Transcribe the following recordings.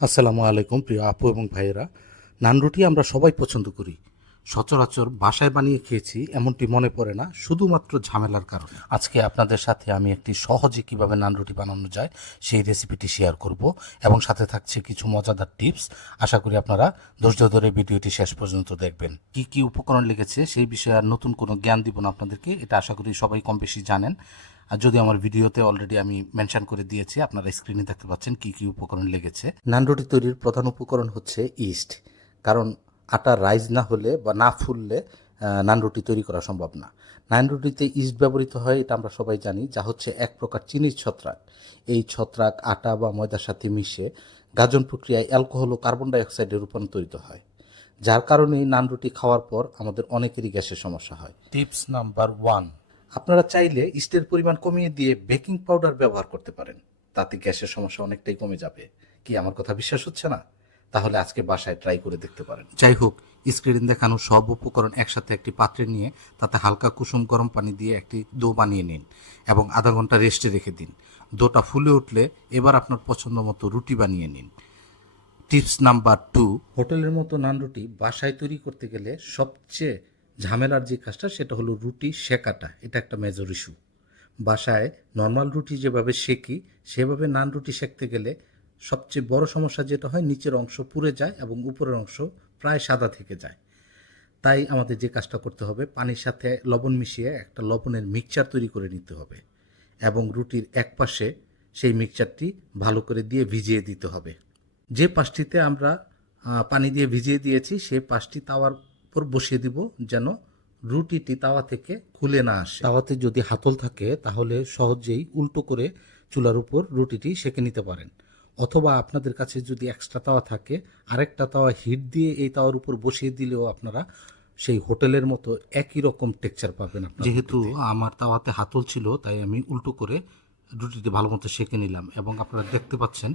আসসালামু আলাইকুম প্রিয় আপু এবং ভাইয়েরা। নান রুটি আমরা সবাই পছন্দ করি। সচরাচর বাসায় বানিয়ে খেয়েছি এমনটি মনে পড়ে না, শুধুমাত্র ঝামেলার কারণে। আজকে আপনাদের সাথে আমি একটি সহজে কিভাবে নান রুটি বানানো যায় সেই রেসিপিটি শেয়ার করব এবং সাথে থাকছে কিছু মজাদার টিপস। আশা করি আপনারা ধৈর্য ধরে ভিডিওটি শেষ পর্যন্ত দেখবেন। কি কি উপকরণ লেগেছে সেই বিষয়ে আর নতুন কোনো জ্ঞান দিব না আপনাদেরকে, এটা আশা করি সবাই কম বেশি জানেন। আর যদি আমার ভিডিওতে অলরেডি আমি মেনশন করে দিয়েছি, আপনারা স্ক্রিনে দেখতে পাচ্ছেন কি কি উপকরণ লেগেছে। নান রুটি তৈরির প্রধান উপকরণ হচ্ছে ইস্ট। কারণ আটা রাইজ না হলে বা না ফুললে নান রুটি তৈরি করা সম্ভব না। নান রুটিতে ইস্ট ব্যবহৃত হয়, এটা আমরা সবাই জানি, যা হচ্ছে এক প্রকার চিনির ছত্রাক। এই ছত্রাক আটা বা ময়দার সাথে মিশে গাজন প্রক্রিয়ায় অ্যালকোহল ও কার্বন ডাইঅক্সাইডে রূপান্তরিত হয়, যার কারণে নান রুটি খাওয়ার পর আমাদের অনেকেরই গ্যাসের সমস্যা হয়। টিপস নাম্বার 1, আপনারা চাইলে ইস্টের পরিমাণ কমিয়ে দিয়ে বেকিং পাউডার ব্যবহার করতে পারেন। তাতে গ্যাসের সমস্যা অনেকটাই কমে যাবে। কি আমার কথা বিশ্বাস হচ্ছে না? তাহলে আজকে বাসায় ট্রাই করে দেখতে পারেন। যাই হোক, স্ক্রিন দেখানো সব উপকরণ একসাথে একটি পাত্রে নিয়ে তাতে হালকা কুসুম গরম পানি দিয়ে একটি ডো বানিয়ে নিন এবং আধা ঘন্টা রেস্টে রেখে দিন। ডোটা ফুলে উঠলে এবার আপনার পছন্দ মতো রুটি বানিয়ে নিন। টিপস নাম্বার 2, হোটেলের মতো নান রুটি বাসায় তৈরি করতে গেলে সবচেয়ে ঝামেলার যে কাজটা সেটা হলো রুটি সেকাটা। এটা একটা মেজর ইস্যু। বাসায় নর্মাল রুটি যেভাবে সেকি সেভাবে নান রুটি সেকতে গেলে সবচেয়ে বড় সমস্যা যেটা হয়, নিচের অংশ পুড়ে যায় এবং উপরের অংশ প্রায় সাদা থেকে যায়। তাই আমাদের যে কাজটা করতে হবে, পানির সাথে লবণ মিশিয়ে একটা লবণের মিক্সচার তৈরি করে নিতে হবে এবং রুটির এক পাশে সেই মিক্সচারটি ভালো করে দিয়ে ভিজিয়ে দিতে হবে। যে পাশটিতে আমরা পানি দিয়ে ভিজিয়ে দিয়েছি সেই পাশটি তাওয়ার উপর বসিয়ে দিব, যেন রুটিটি তাওয়া থেকে খুলে না আসে। তাওয়াতে যদি হাতল থাকে তাহলে সহজেই উল্টো করে চুলার উপর রুটিটি সেঁকে নিতে পারেন। অথবা আপনাদের কাছে যদি এক্সট্রা তাওয়া থাকে, আরেকটা তাওয়া হিট দিয়ে এই তাওয়ার উপর বসিয়ে দিলেও আপনারা সেই হোটেলের মতো একই রকম টেক্সচার পাবেন। যেহেতু আমার তাওয়াতে হাতল ছিল তাই আমি উল্টো করে রুটিটি ভালো মতো সেঁকে নিলাম এবং আপনারা দেখতে পাচ্ছেন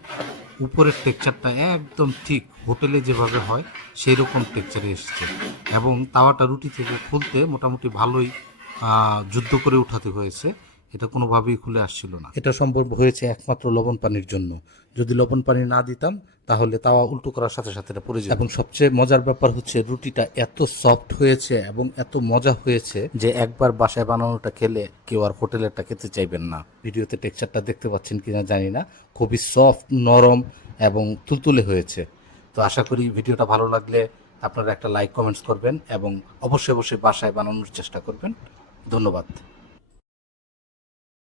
উপরের টেক্সচারটা একদম ঠিক হোটেলে যেভাবে হয় সেই রকম টেক্সচারে এসেছে এবং তাওয়াটা রুটি থেকে খুলতে মোটামুটি ভালোই যুদ্ধ করে উঠাতে হয়েছে। এটা কোনোভাবেই খুলে আসছিল না। এটা সম্ভব হয়েছে একমাত্র লবণ পানির জন্য। যদি লবণ পানি না দিতাম তাহলে তাওয়া উল্টো করার সাথে সাথে এটা পড়ে যেত। এবং সবচেয়ে মজার ব্যাপার হচ্ছে রুটিটা এত সফট হয়েছে এবং এত মজা হয়েছে যে একবার বাসায় বানানোটা খেলে কেউ আর হোটেলেরটা খেতে চাইবেন না। ভিডিওতে টেক্সচারটা দেখতে পাচ্ছেন কিনা জানি না, খুবই সফট, নরম এবং তুলতুলে হয়েছে। তো আশা করি ভিডিওটা ভালো লাগলে আপনারা একটা লাইক কমেন্টস করবেন এবং অবশ্যই অবশ্যই বাসায় বানানোর চেষ্টা করবেন। ধন্যবাদ।